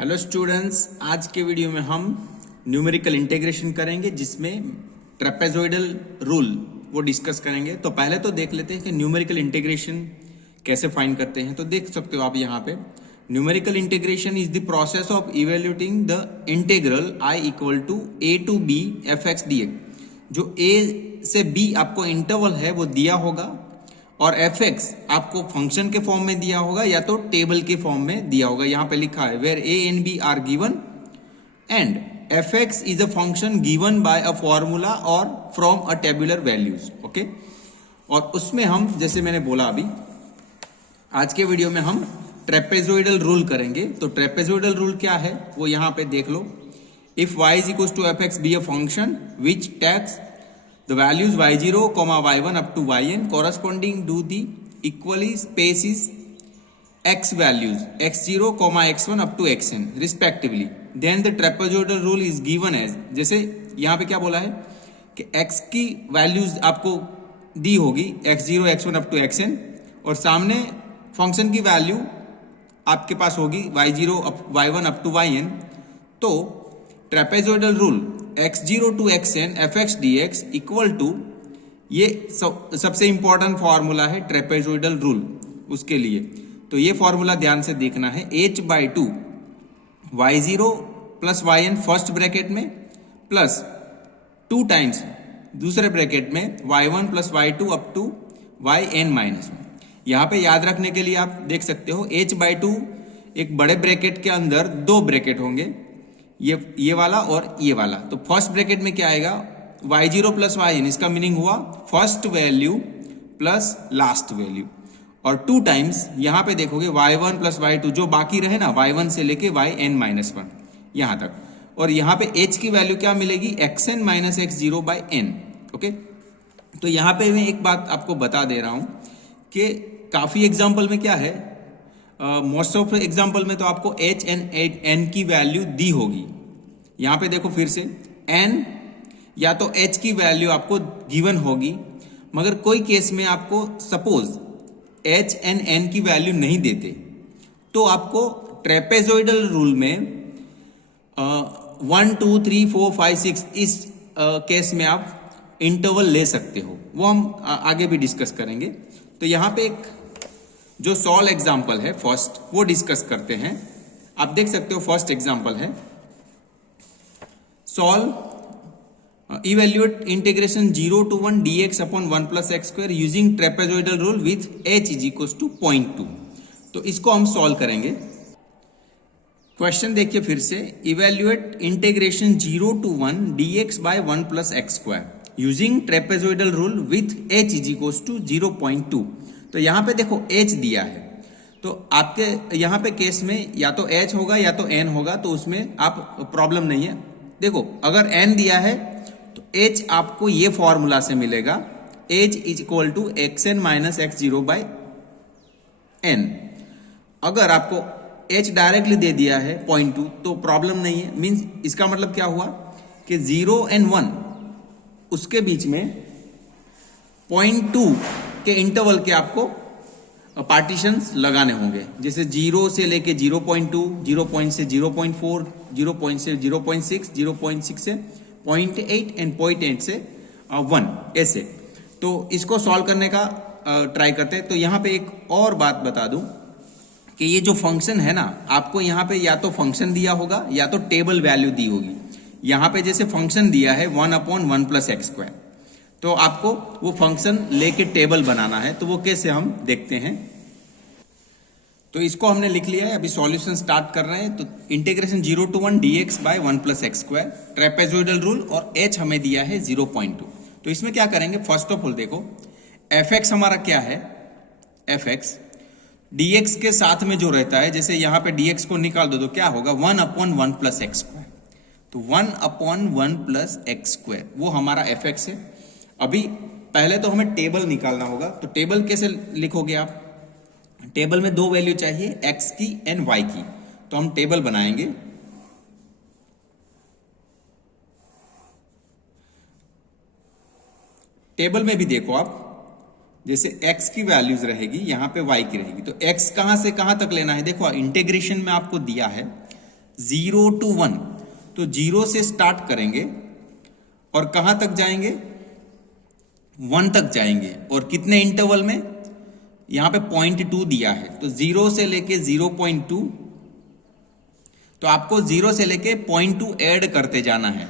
Hello students, आज के video में हम न्यूमेरिकल इंटीग्रेशन करेंगे जिसमें ट्रेपेजोइडल रूल वो डिस्कस करेंगे। तो पहले तो देख लेते हैं कि न्यूमेरिकल इंटीग्रेशन कैसे फाइंड करते हैं। तो देख सकते हो आप यहाँ पे, numerical integration is the process of evaluating the integral i equal to a to b f x d x. जो a से b आपको इंटरवल है वो दिया होगा और एफ एक्स आपको फंक्शन के फॉर्म में दिया होगा या तो टेबल के फॉर्म में दिया होगा। यहां पे लिखा है where a and b are given and f x is a function given by a formula और from a tabular values. Okay, और उसमें हम जैसे मैंने बोला अभी आज के वीडियो में हम ट्रेपेजोइडल रूल करेंगे। तो ट्रेपेजोइडल रूल क्या है वो यहां पे देख लो। If y is equal to f x be a function which takes the values y0, y1 up to yn corresponding to the equally spaces x values x0, x1 up to xn respectively, then the trapezoidal rule is given as, जैसे यहाँ पे क्या बोला है कि x की values आपको दी होगी x0, x1 up to xn और सामने फंक्शन की वैल्यू आपके पास होगी y0, y1 up to yn। तो trapezoidal rule x0 to xn f x d x equal to, ये सबसे इंपॉर्टेंट फॉर्मूला है ट्रेपेजोइडल रूल उसके लिए। तो ये फॉर्मूला ध्यान से देखना है, h by two y0 plus yn first bracket में प्लस 2 टाइम्स दूसरे ब्रैकेट में y1 plus y2 up to yn minus 1। यहां पे याद रखने के लिए आप देख सकते हो h बाई टू एक बड़े ब्रैकेट के अंदर 2 ब्रैकेट होंगे, ये वाला और ये वाला। तो फर्स्ट ब्रैकेट में क्या आएगा y0 प्लस yn, इसका मीनिंग हुआ first value plus last value और 2 टाइम्स यहां पे देखोगे y1 प्लस y2 जो बाकी रहे ना y1 से लेके yn माइनस 1 यहां तक, और यहां पे h की वैल्यू क्या मिलेगी xn minus x0 by n। Okay, तो यहां पे मैं एक बात आपको बता दे रहा हूं कि काफी एग्जाम्पल में क्या है, मोस्ट ऑफ एग्जाम्पल में तो आपको h एंड n की वैल्यू दी होगी। यहां पे देखो फिर से n या तो h की वैल्यू आपको गिवन होगी, मगर कोई केस में आपको सपोज h एंड n की वैल्यू नहीं देते तो आपको ट्रेपेजोइडल रूल में 1 2 3 4 5 6 इस केस में आप इंटरवल ले सकते हो, वो हम आगे भी डिस्कस करेंगे। तो यहां पे एक जो सॉल्व एग्जाम्पल है फर्स्ट वो डिस्कस करते हैं। आप देख सकते हो फर्स्ट एग्जाम्पल है solve evaluate integration 0 to 1 dx upon 1 plus x square using trapezoidal rule with h is equal to 0.2। तो इसको हम सॉल्व करेंगे। क्वेश्चन देखिए फिर से, evaluate integration 0 to 1 dx by 1 plus x square using trapezoidal rule with h is equal to 0.2। तो यहां पे देखो h दिया है, तो आपके यहां पे केस में या तो h होगा या तो n होगा, तो उसमें आप प्रॉब्लम नहीं है। देखो अगर n दिया है तो h आपको ये फॉर्मूला से मिलेगा, h is equal to xn minus x0 by n। अगर आपको h डायरेक्टली दे दिया है 0.2 तो प्रॉब्लम नहीं है। मींस इसका मतलब क्या हुआ कि 0 एंड 1 उसके बीच में 0.2 के इंटरवल के आपको पार्टीशंस लगाने होंगे, जैसे 0 से लेके 0.2, 0 से 0.4, 0 से 0.6, 0.6 से 0.8 एंड 0.8 से 1 ऐसे। तो इसको सॉल्व करने का ट्राई करते हैं। तो यहाँ पे एक और बात बता दूं कि ये जो फंक्शन है ना, आपको यहाँ पे या तो फंक्शन दिया होगा या तो टेबल वैल्यू दी होगी। यहाँ पे जैसे फंक्शन दिया है 1 अपॉन 1 प्लस एक्स स्क्वायर, तो आपको वो फंक्शन लेके टेबल बनाना है। तो वो कैसे हम देखते हैं। तो इसको हमने लिख लिया है, अभी सॉल्यूशन स्टार्ट कर रहे हैं। तो integration 0 to 1 dx by 1 plus x square, trapezoidal rule और h हमें दिया है 0.2। तो इसमें क्या करेंगे, फर्स्ट ऑफ ऑल देखो एफ एक्स हमारा क्या है, एफ एक्स dx के साथ में जो रहता है, जैसे यहाँ पे dx को निकाल दो तो क्या होगा 1 अपॉन 1 प्लस एक्स स्क्वायर। तो 1 अपॉन 1 प्लस एक्स स्क्वायर वो हमारा एफ एक्स है। अभी पहले तो हमें टेबल निकालना होगा। तो टेबल कैसे लिखोगे आप, टेबल में 2 वैल्यू चाहिए x की एंड y की। तो हम टेबल बनाएंगे। टेबल में भी देखो आप, जैसे x की वैल्यूज रहेगी यहां पे y की रहेगी। तो x कहां से कहां तक लेना है, देखो इंटीग्रेशन में आपको दिया है 0 to 1, तो 0 से स्टार्ट करेंगे और कहां तक जाएंगे, 1 तक जाएंगे। और कितने इंटरवल में, यहां पे 0.2 दिया है, तो 0 से लेके 0.2, तो आपको 0 से लेके 0.2 ऐड करते जाना है,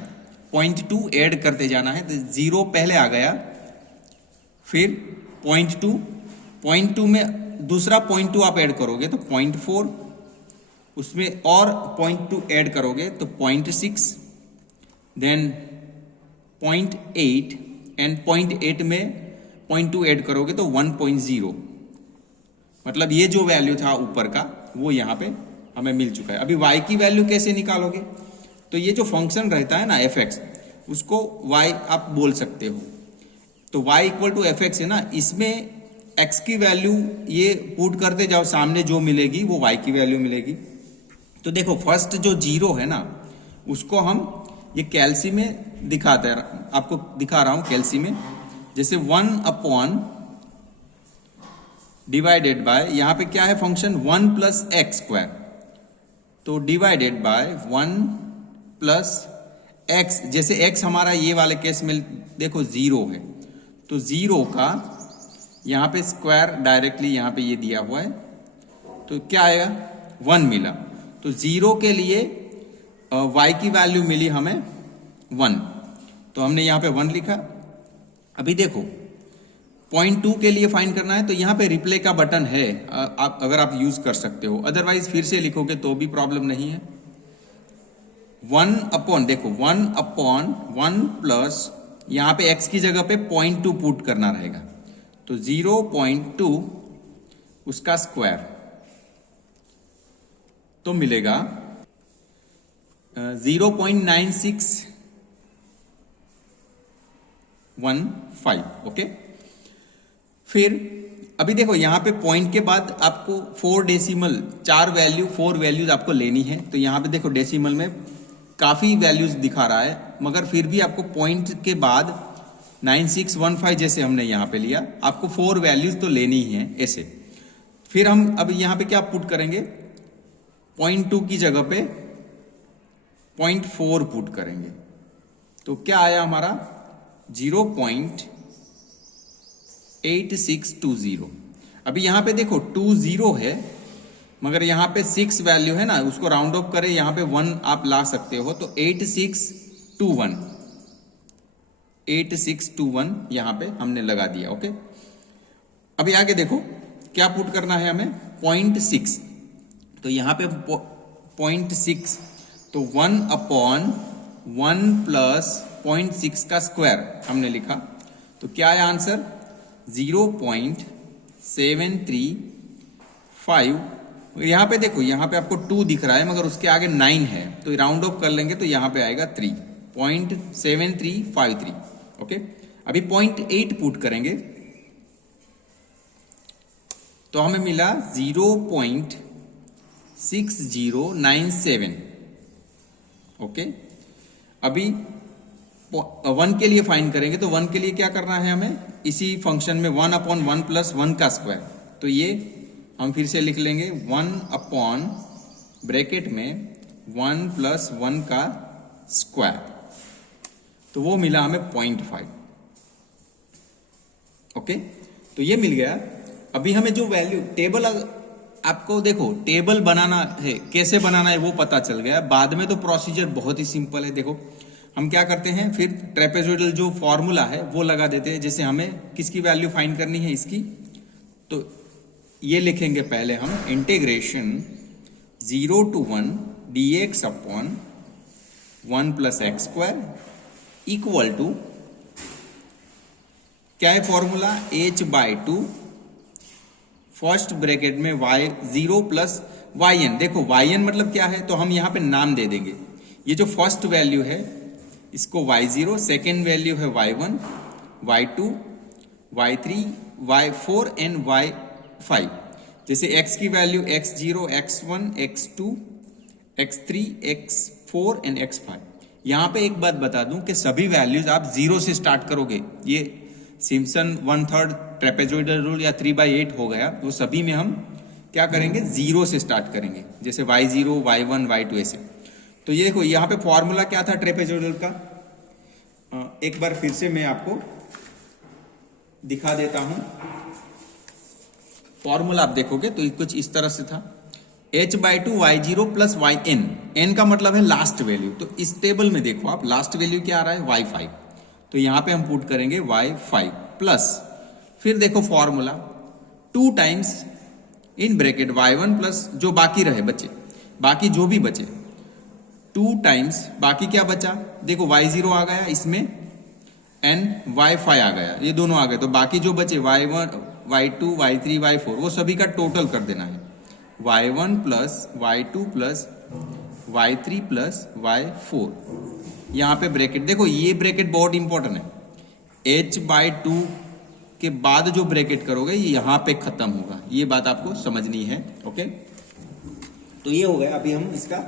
0.2 ऐड करते जाना है। तो 0 पहले आ गया, फिर 0.2 में दूसरा 0.2 आप ऐड करोगे तो 0.4, उसमें और 0.2 ऐड करोगे तो 0.6, देन 0.8 एंड 0.8 में 0.2 ऐड करोगे तो 1.0। मतलब ये जो वैल्यू था ऊपर का वो यहाँ पे हमें मिल चुका है। अभी y की वैल्यू कैसे निकालोगे, तो ये जो फंक्शन रहता है ना fx, उसको y आप बोल सकते हो। तो y equal to f x है ना, इसमें x की वैल्यू ये पुट करते जाओ, सामने जो मिलेगी वो y की वैल्यू मिलेगी। तो देखो फर्स्ट जो 0 है ना, उसको हम ये कैल्सी में दिखाते हैं, आपको दिखा रहा हूं कैल्सी में। जैसे 1 अपॉन डिवाइडेड बाय, यहां पे क्या है फंक्शन 1 प्लस एक्स स्क्वायर, तो डिवाइडेड बाय 1 प्लस एक्स। जैसे x हमारा ये वाले केस में देखो 0 है, तो 0 का यहां पे स्क्वायर डायरेक्टली यहां पे ये दिया हुआ है, तो क्या आएगा 1 मिला। तो 0 के लिए y की वैल्यू मिली हमें 1, तो हमने यहां पे 1 लिखा। अभी देखो 0.2 के लिए फाइंड करना है, तो यहां पे रिप्ले का बटन है, आप अगर आप यूज कर सकते हो, अदरवाइज फिर से लिखोगे तो भी प्रॉब्लम नहीं है। 1 अपॉन, देखो 1 अपॉन 1 प्लस, यहां पे x की जगह पे 0.2 पुट करना रहेगा, तो 0.2 उसका स्क्वायर, तो मिलेगा 0.9615। ओके, फिर अभी देखो यहां पे पॉइंट के बाद आपको 4 डेसिमल, 4 वैल्यूज आपको लेनी है। तो यहां पे देखो डेसिमल में काफी वैल्यूज दिखा रहा है, मगर फिर भी आपको पॉइंट के बाद 9615 जैसे हमने यहां पे लिया, आपको 4 वैल्यूज तो लेनी ही है ऐसे। फिर हम अब यहां पे क्या पुट करेंगे, 0.2 की जगह पे 0.4 पुट करेंगे, तो क्या आया हमारा 0.8620। अभी यहां पे देखो 20 है, मगर यहां पे 6 वैल्यू है ना, उसको राउंड ऑफ करें, यहां पे 1 आप ला सकते हो, तो 8621 यहां पे हमने लगा दिया। ओके, अभी आगे देखो क्या पुट करना है हमें, 0.6, तो यहां पे 0.6, तो 1 अपॉन 1 प्लस 0.6 का स्क्वायर हमने लिखा, तो क्या है आंसर 0.735। यहां पे देखो, यहां पे आपको 2 दिख रहा है, मगर उसके आगे 9 है, तो राउंड ऑफ कर लेंगे तो यहां पे आएगा 3.7353। ओके, अभी 0.8 पुट करेंगे, तो हमें मिला 0.6097। ओके, अभी 1 के लिए फाइंड करेंगे, तो 1 के लिए क्या करना है हमें, इसी फंक्शन में 1 अपॉन 1 प्लस 1 का स्क्वायर, तो ये हम फिर से लिख लेंगे 1 अपॉन ब्रैकेट में 1 प्लस 1 का स्क्वायर, तो वो मिला हमें 0.5। ओके, तो ये मिल गया। अभी हमें जो वैल्यू टेबल, आपको देखो टेबल बनाना है, कैसे बनाना है वो पता चल गया। बाद में तो प्रोसीजर बहुत ही सिंपल है। देखो हम क्या करते हैं, फिर ट्रेपेजोइडल जो फॉर्मूला है वो लगा देते हैं। जैसे हमें किसकी वैल्यू फाइंड करनी है, इसकी, तो ये लिखेंगे पहले हम, integration 0 to 1 dx upon 1 plus x square equal to, क्या है फॉर्मूला, h/2 फर्स्ट ब्रैकेट में y0 प्लस yn। देखो yn मतलब क्या है, तो हम यहां पे नाम दे देंगे। ये जो फर्स्ट वैल्यू है इसको y0, सेकेंड वैल्यू है y1, y2, y3, y4 and y5। जैसे x की value x0, x1, x2, x3, x4 and x5। यहां पे एक बात बता दूं कि सभी वैल्यूज आप 0 से स्टार्ट करोगे। ये सिम्पसन 1/3 ट्रेपेजोइडल रूल या 3/8 हो गया, वो सभी में हम क्या करेंगे, 0 से स्टार्ट करेंगे। जैसे y0, y1, y2 ऐसे। तो ये देखो यहाँ पे फॉर्मूला क्या था ट्रेपेजोइडल का, एक बार फिर से मैं आपको दिखा देता हूं। फॉर्मूला आप देखोगे तो कुछ इस तरह से था, h/2 y0 plus Y N का मतलब है लास्ट वैल्यू। तो इस टेबल में देखो आप, लास्ट वैल्यू क्या आ रहा है y5, तो यहां पे हम पुट करेंगे y5 प्लस, फिर देखो formula 2 times in bracket y1 plus जो बाकी रहे बचे, बाकी जो भी बचे 2 टाइम्स, बाकी क्या बचा देखो y0 आ गया इसमें एंड y5 आ गया, ये दोनों आ गए, तो बाकी जो बचे y1 y2 y3 y4 वो सभी का टोटल कर देना है, y1 plus y2 plus y3 plus y4। यहाँ पे ब्रैकेट देखो, ये ब्रैकेट बहुत इंपॉर्टेंट है, h/2 के बाद जो ब्रैकेट करोगे ये यहाँ पे खत्म होगा, ये बात आपको समझनी है। ओके, तो ये हो गया। अभी हम इसका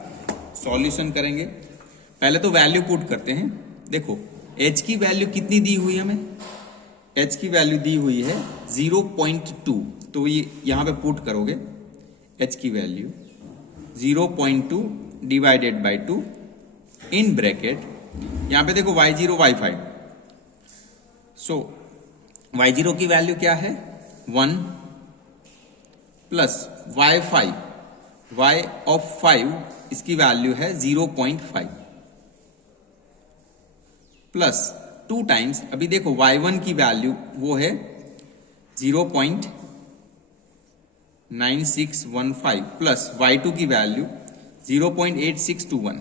सॉल्यूशन करेंगे। पहले तो वैल्यू पुट करते हैं। देखो h की वैल्यू कितनी दी हुई है हमें, h की वैल्यू दी हुई है 0.2, तो ये यहाँ पे पुट करोगे h की value 0.2 divided by 2 in bracket, यहाँ पे देखो y0 y5, सो y0 की वैल्यू क्या है 1 प्लस y5, y ऑफ 5 इसकी वैल्यू है 0.5 प्लस 2 टाइम्स, अभी देखो y1 की वैल्यू वो है 0.9615 प्लस y2 की वैल्यू 0.8621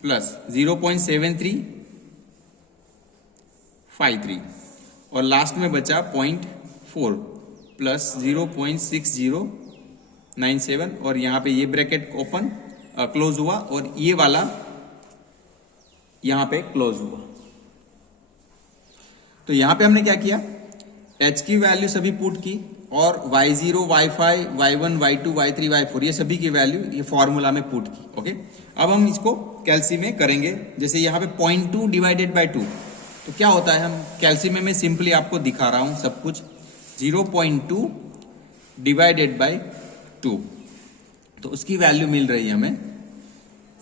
प्लस 0.7353 और लास्ट में बचा 0.4 प्लस 0.6097 और यहाँ पे ये ब्रैकेट ओपन क्लोज हुआ और ये वाला यहां पे क्लोज हुआ। तो यहां पे हमने क्या किया, h की वैल्यू सभी पुट की और y0 y5 y1 y2 y3 y4 ये सभी की वैल्यू ये फॉर्मूला में पुट की। ओके, अब हम इसको कैल्सी में करेंगे। जैसे यहां पे 0.2 डिवाइडेड बाय 2, तो क्या होता है, हम कैल्सी में मैं सिंपली आपको दिखा रहा हूं सब कुछ, 0.2 डिवाइडेड बाय 2, तो उसकी वैल्यू मिल रही है हमें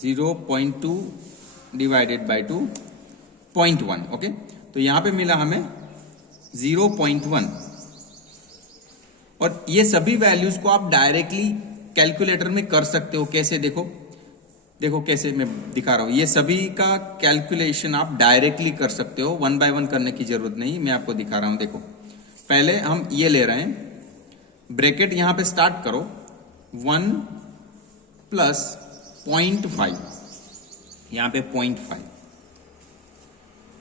0.2 डिवाइडेड बाई 2 0.1। ओके, तो यहां पे मिला हमें 0.1 और ये सभी वैल्यूज को आप डायरेक्टली कैलकुलेटर में कर सकते हो। कैसे, देखो देखो कैसे मैं दिखा रहा हूं, ये सभी का कैलकुलेशन आप डायरेक्टली कर सकते हो, 1 बाय 1 करने की जरूरत नहीं, मैं आपको दिखा रहा हूं। देखो पहले हम ये ले रहे हैं, ब्रैकेट यहां पे स्टार्ट करो 1 प्लस 0.5, यहां पे 0.5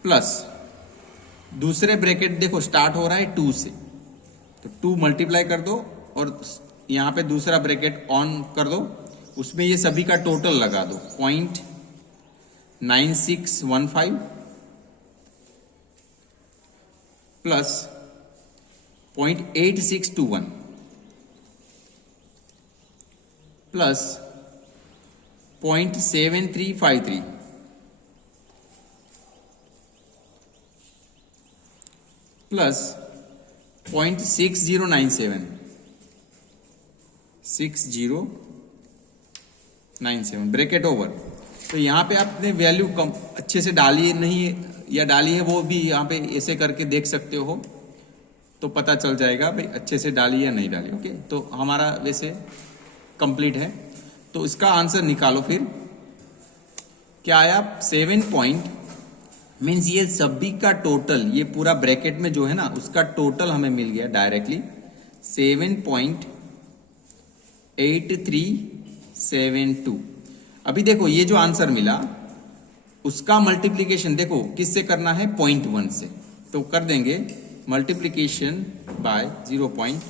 प्लस दूसरे ब्रैकेट देखो स्टार्ट हो रहा है 2 से, तो 2 मल्टीप्लाई कर दो और यहां पे दूसरा ब्रैकेट ऑन कर दो, उसमें ये सभी का टोटल लगा दो 0.9615 plus 0.8621 plus 0.7353 plus 6097 bracket over. तो यहाँ पे आपने वैल्यू कम अच्छे से डाली नहीं या डाली है वो भी यहाँ पे ऐसे करके देख सकते हो, तो पता चल जाएगा भाई अच्छे से डाली या नहीं डाली। ओके, तो हमारा वैसे कंप्लीट है, तो इसका आंसर निकालो। फिर क्या आया, 7 पॉइंट मीन्स ये सभी का टोटल, ये पूरा ब्रैकेट में जो है ना उसका टोटल हमें मिल गया डायरेक्टली 7.8372। अभी देखो ये जो आंसर मिला उसका मल्टीप्लीकेशन देखो किससे करना है, 0.1 से, तो कर देंगे मल्टीप्लीकेशन बाय 0.1,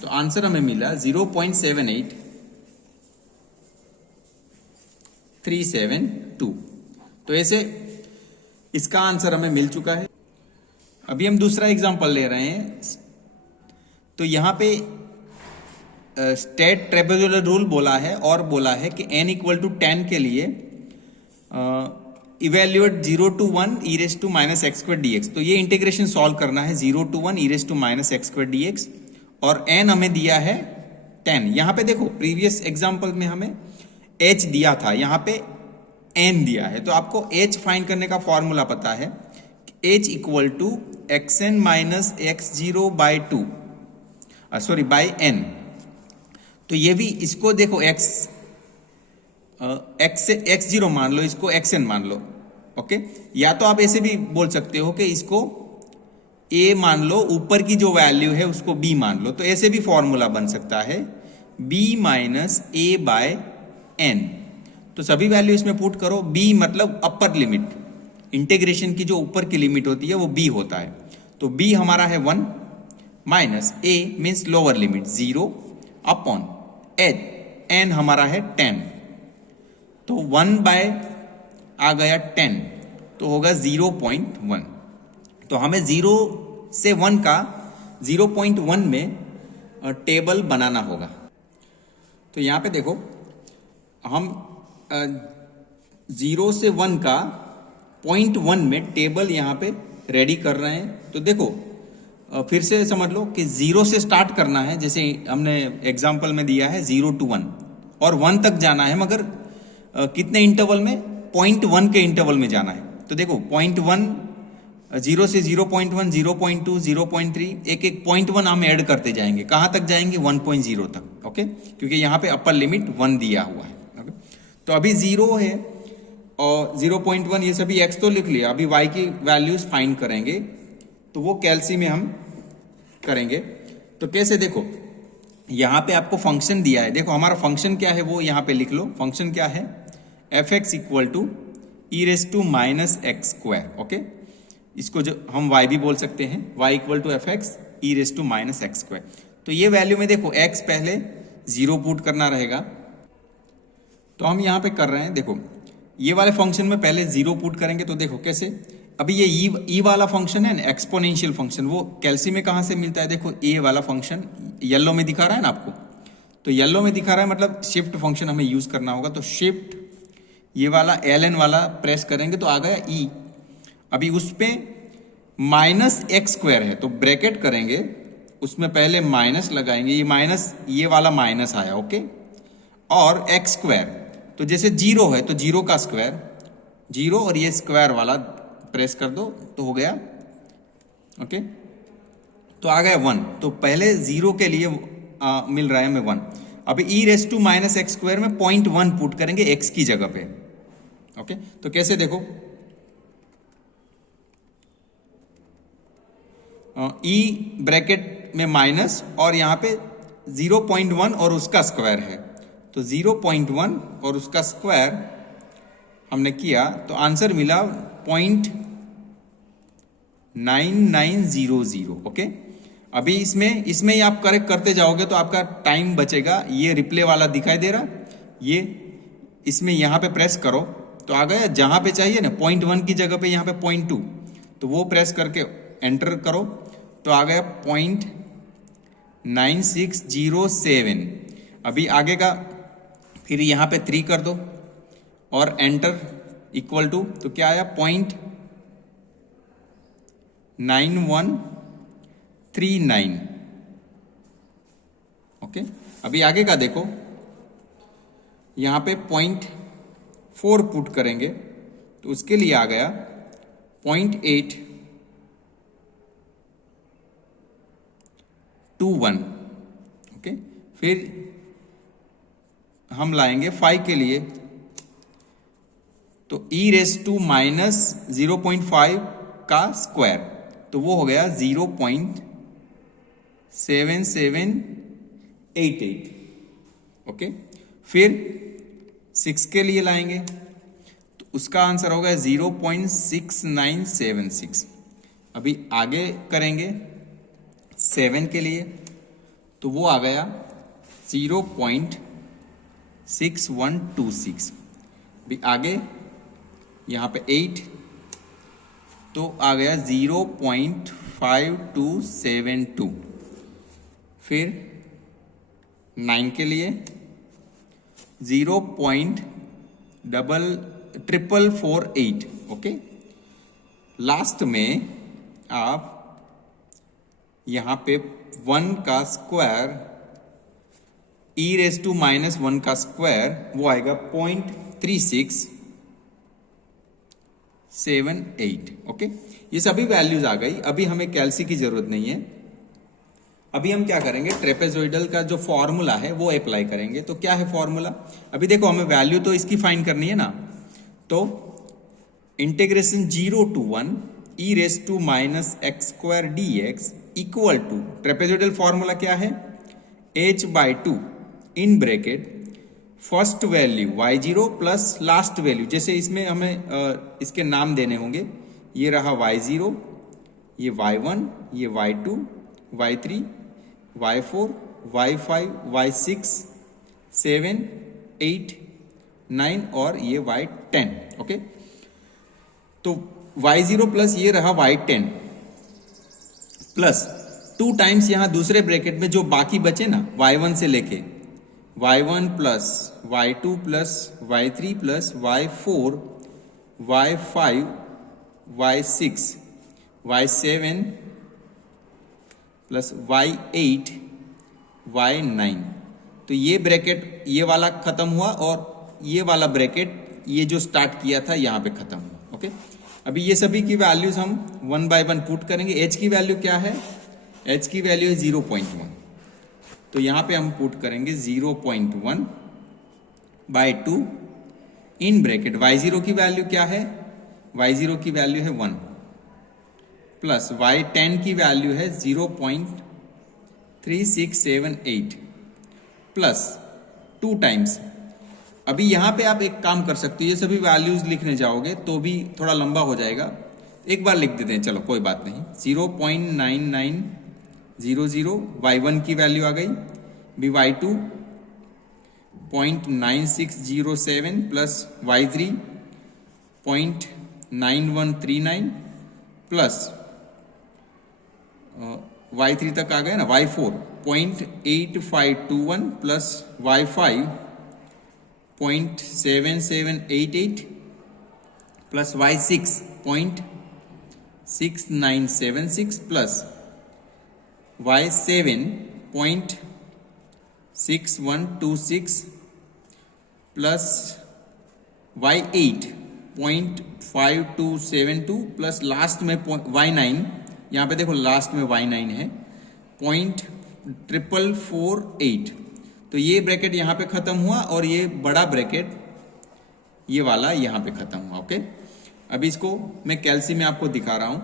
तो आंसर हमें मिला 0.78372। तो ऐसे इसका आंसर हमें मिल चुका है। अभी हम दूसरा एग्जांपल ले रहे हैं। तो यहां पे स्टेट ट्रेपेजोइडल रूल बोला है और बोला है कि n इक्वल टू 10 के लिए evaluate 0 to 1 e raise to minus x square dx। तो ये इंटीग्रेशन सॉल्व करना है 0 to 1 e raise to minus x square dx और n हमें दिया है 10। यहां पे देखो प्रीवियस एग्जांपल में हमें h दिया था, यहाँ पे n दिया है, तो आपको h फाइंड करने का फॉर्मूला पता है, h equal to xn minus x0 by 2, sorry by n। तो ये भी, इसको देखो x0 मान लो, इसको xn मान लो, ओके। या तो आप ऐसे भी बोल सकते हो कि इसको a मान लो, ऊपर की जो वैल्यू है उसको b मान लो, तो ऐसे भी फॉर्मूला बन सकता है b minus a by n। तो सभी वैल्यू इसमें पुट करो, b मतलब अपर लिमिट, इंटीग्रेशन की जो ऊपर की लिमिट होती है वो b होता है, तो b हमारा है 1 minus a means lower limit 0 upon h, n हमारा है 10, तो 1 बाय आ गया 10, तो होगा 0.1। तो हमें 0 से 1 का 0.1 में टेबल बनाना होगा। तो यहाँ पे देखो, हम 0 से 1 का 0.1 में टेबल यहाँ पे रेडी कर रहे हैं। तो देखो फिर से समझ लो कि 0 से स्टार्ट करना है, जैसे हमने एग्जाम्पल में दिया है 0 to 1, और 1 तक जाना है, मगर कितने इंटरवल में, 0.1 के इंटरवल में जाना है। तो देखो 0.1, 0 से 0.1, 0.2, 0.3, एक एक 0.1 हम ऐड करते जाएंगे, कहाँ तक जाएंगे, 1.0 तक, ओके, क्योंकि यहाँ पे अपर लिमिट 1 दिया हुआ है, ओके। तो अभी 0 है और 0.1, ये सभी x तो लिख लिया, अभी y की वैल्यूज फाइंड करेंगे, तो वो कैलसी में हम करेंगे। तो कैसे, देखो यहाँ पे आपको फंक्शन दिया है, देखो हमारा फंक्शन क्या है वो यहाँ पे लिख लो। फंक्शन क्या है, f(x) equal to e raise to minus x square, okay. इसको जो हम y भी बोल सकते हैं, y equal to f(x) e raise to minus x square. तो ये वैल्यू में देखो x पहले 0 पुट करना रहेगा, तो हम यहाँ पे कर रहे हैं, देखो ये वाले फंक्शन में पहले 0 पुट करेंगे। तो देखो कैसे, अभी ये ई वाला फंक्शन है ना, एक्सपोनेंशियल फंक्शन, वो कैल्सी में कहाँ से मिलता है, देखो ए वाला फंक्शन येलो में दिखा रहा है ना आपको, तो येलो में दिखा रहा है मतलब शिफ्ट फंक्शन हमें यूज करना होगा। तो शिफ्ट ये वाला ln वाला प्रेस करेंगे तो आ गया ई। अभी उस पे माइनस एक्स स्क्वायर है, तो ब्रैकेट करेंगे, उसमें पहले माइनस लगाएंगे, ये माइनस, ये वाला माइनस आया, ओके, और एक्स स्क्वायर, तो जैसे 0 है तो 0 का स्क्वायर 0, और ये स्क्वायर वाला प्रेस कर दो तो हो गया, ओके। तो आ गया 1, तो पहले 0 के लिए मिल रहा है हमें 1। अभी e raise to minus x square में 0.1 पुट करेंगे एक्स की जगह पे, ओके। तो कैसे, देखो ई ब्रैकेट में माइनस और यहाँ पे 0.1 और उसका स्क्वायर है, तो 0.1 और उसका स्क्वायर हमने किया तो आंसर मिला 0.9900, ओके। अभी इसमें ही आप करेक्ट करते जाओगे तो आपका टाइम बचेगा। ये रिप्ले वाला दिखाई दे रहा, ये इसमें यहाँ पे प्रेस करो तो आ गया, जहाँ पे चाहिए ना 0.1 की जगह पे यहाँ पे 0.2, तो वो प्रेस करके एंटर करो तो आ गया 0.9607। अभी आगे का फिर यहाँ पे 3 कर दो और एंटर इक्वल टू, तो क्या आया 0.9139, ओके। अभी आगे का देखो, यहाँ पे 0.4 पुट करेंगे तो उसके लिए आ गया 0.821, ओके। फिर हम लाएंगे 5 के लिए, तो ई रेस टू माइनस 0.5 का स्क्वायर, तो वो हो गया 0.7788, ओके। फिर 6 के लिए लाएंगे तो उसका आंसर होगा 0.6976। अभी आगे करेंगे 7 के लिए, तो वो आ गया 0.6126। अभी आगे यहाँ पे 8, तो आ गया 0.5272। फिर 9 के लिए 0.448, ओके। लास्ट में आप यहाँ पे 1 का स्क्वायर ई रेस टू -1 का स्क्वायर वो आएगा 0.3678। ओके, ये सभी वैल्यूज आ गई। अभी हमें कैल्सी की जरूरत नहीं है। अभी हम क्या करेंगे, ट्रेपेजोइडल का जो फॉर्मूला है वो अप्लाई करेंगे। तो क्या है फॉर्मूला? अभी देखो, हमें वैल्यू तो इसकी फाइंड करनी है ना। तो integration 0 to 1 e raise to -x² dx equal to, trapezoidal formula क्या है, h/2 in bracket first value y0 plus last value, जैसे इसमें हमें इसके नाम देने होंगे। ये रहा y0, ये y1, ये y2, y3, y4, y5, y6, 7, 8, 9 और ये y10। ओके, तो y0 प्लस ये रहा y10 प्लस 2 टाइम्स यहां दूसरे ब्रैकेट में जो बाकी बचे ना y1 से लेके, y1 plus y2 plus y3 plus y4, y5, y6, y7 plus y8, y9। तो ये ब्रैकेट ये वाला खत्म हुआ और ये वाला ब्रैकेट ये जो स्टार्ट किया था यहां पे खत्म हुआ। ओके, अभी ये सभी की वैल्यूज हम 1 by 1 पुट करेंगे। h की वैल्यू क्या है? h की वैल्यू है 0.1, तो यहां पे हम पुट करेंगे 0.1 by 2 इन ब्रैकेट। y0 की वैल्यू क्या है? y0 की वैल्यू है 1 प्लस y10 की वैल्यू है 0.3678 प्लस 2 टाइम्स। अभी यहां पे आप एक काम कर सकते हो, ये सभी वैल्यूज लिखने जाओगे तो भी थोड़ा लंबा हो जाएगा, एक बार लिख देते हैं, चलो कोई बात नहीं। 0.9900 y1 की वैल्यू आ गई, भी y2 0.9607 plus y3 0.9139 plus y3 तक आ गए ना, y4 0.8521 plus y5 0.7788 plus y6 0.6976 plus y7 0.6126 plus y8 0.5272 plus last में y9, यहाँ पे देखो लास्ट में y9 है 0.4448। तो ये ब्रैकेट यहाँ पे खत्म हुआ और ये बड़ा ब्रैकेट ये वाला यहाँ पे खत्म हुआ। ओके, अभी इसको मैं कैल्सी में आपको दिखा रहा हूं।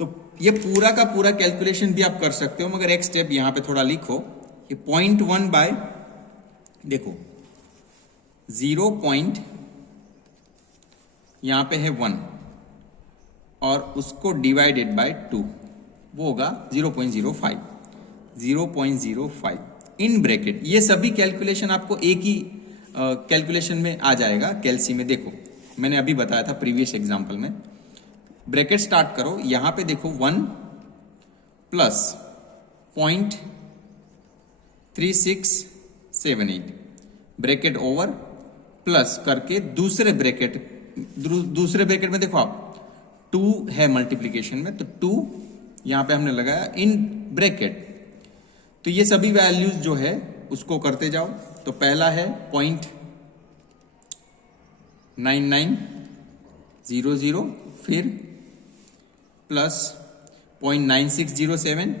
तो ये पूरा का पूरा कैलकुलेशन भी आप कर सकते हो, मगर एक स्टेप यहाँ पे थोड़ा लिखो। ये 0.1 बाय, देखो 0 पॉइंट यहां पे है 1 और उसको डिवाइडेड बाय 2, वो होगा 0.05 इन ब्रैकेट। ये सभी कैलकुलेशन आपको एक ही कैलकुलेशन में आ जाएगा कैल्सी में। देखो मैंने अभी बताया था प्रीवियस एग्जांपल में, ब्रैकेट स्टार्ट करो, यहां पे देखो 1 प्लस 0.3678 ब्रैकेट ओवर प्लस करके दूसरे ब्रैकेट में देखो आप 2 है मल्टीप्लीकेशन में, तो 2 यहां पे हमने लगाया इन ब्रैकेट। तो ये सभी वैल्यूज जो है उसको करते जाओ। तो पहला है 0.9900, फिर plus 0.9607,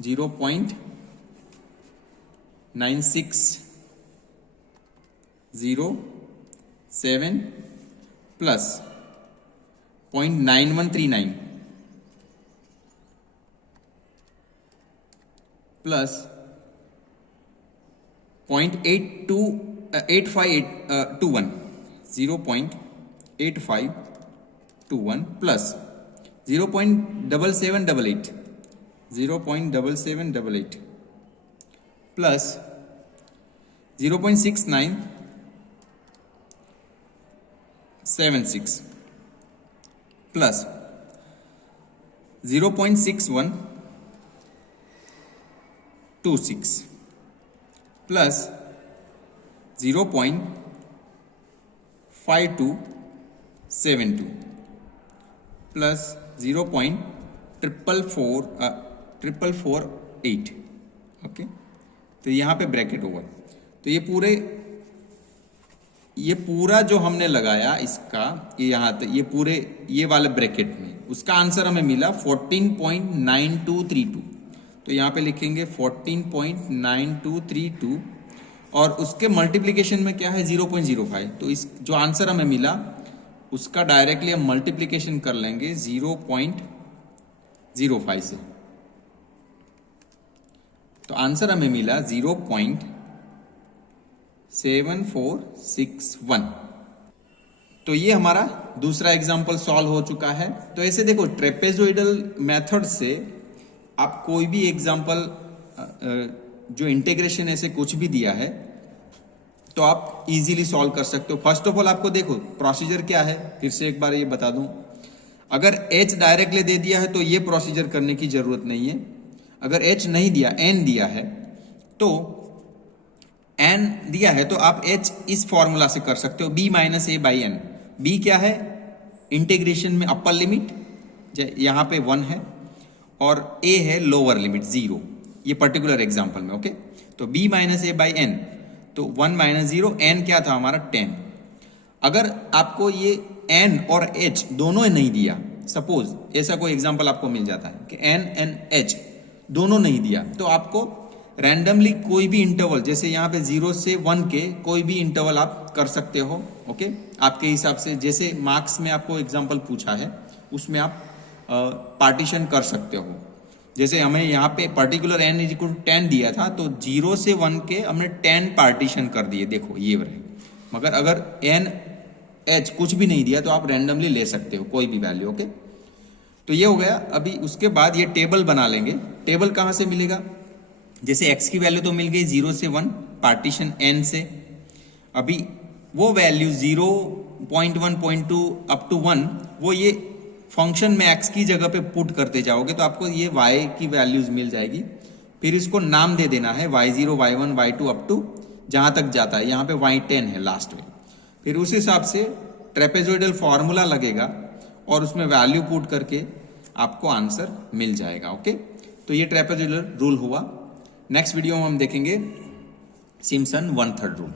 0.9607 plus 0.9139 plus 0.8521 plus 0.7788 plus 0.6976 plus 0.6126 plus 0.5272 plus 0.4448। Okay, तो यहाँ पे ब्रैकेट ओवर, तो ये पूरा जो हमने लगाया इसका यहाँ तक, ये पूरे ये वाले ब्रैकेट में उसका आंसर हमें मिला 14.9232। तो यहाँ पे लिखेंगे 14.9232 और उसके मल्टीप्लिकेशन में क्या है 0.05। तो इस जो आंसर हमें मिला उसका डायरेक्टली हम मल्टीप्लिकेशन कर लेंगे 0.05 से। तो आंसर हमें मिला 0.7461। तो ये हमारा दूसरा एग्जांपल सॉल्व हो चुका है। तो ऐसे देखो ट्रेपेजोइडल मेथड से आप कोई भी एग्जांपल जो इंटीग्रेशन ऐसे कुछ भी दिया है तो आप इजीली सॉल्व कर सकते हो। फर्स्ट ऑफ ऑल आपको देखो प्रोसीजर क्या है, फिर से एक बार ये बता दूं, अगर h डायरेक्टली दे दिया है तो ये प्रोसीजर करने की जरूरत नहीं है। अगर h नहीं दिया, n दिया है तो n दिया है तो आप h इस फॉर्मूला से कर सकते हो, b minus a by n. b क्या है, इंटीग्रेशन में अपर लिमिट यहां पे 1 है और a है लोअर लिमिट 0, ये पर्टिकुलर एग्जांपल में। ओके, तो b minus a by n, तो 1 माइनस 0, n क्या था हमारा 10। अगर आपको ये n और h दोनों नहीं दिया, सपोज ऐसा कोई एग्जांपल आपको मिल जाता है कि n एंड h दोनों नहीं दिया, तो आपको रैंडमली कोई भी इंटरवल, जैसे यहाँ पे 0 से 1 के कोई भी इंटरवल आप कर सकते हो। ओके, आपके हिसाब से, जैसे मार्क्स में आपको एग्जांपल पूछा है उसमें आप पार्टीशन कर सकते हो। जैसे हमें यहाँ पे particular n is equal to 10 दिया था तो 0 से 1 के हमने 10 पार्टीशन कर दिए, देखो ये रहे। मगर अगर n h कुछ भी नहीं दिया तो आप रैंडमली ले सकते हो कोई भी वैल्यू। ओके, तो ये हो गया। अभी उसके बाद ये टेबल बना लेंगे। टेबल कहाँ से मिलेगा, जैसे x की वैल्यू तो मिल गई 0 से 1 पार्टीशन n से। अभी वो वैल्यू 0.1, 0.2 अप टू 1 वो ये फंक्शन में x की जगह पे पुट करते जाओगे तो आपको ये y की वैल्यूज मिल जाएगी। फिर इसको नाम दे देना है y0, y1, y2 up to जहां तक जाता है, यहाँ पे y10 है लास्ट में। फिर उस हिसाब से ट्रेपेजोइडल फॉर्मूला लगेगा और उसमें वैल्यू पुट करके आपको आंसर मिल जाएगा। ओके, तो ये ट्रेपेजोइडल रूल हुआ। नेक्स्ट वीडियो में हम देखेंगे सिम्पसन 1/3 रूल।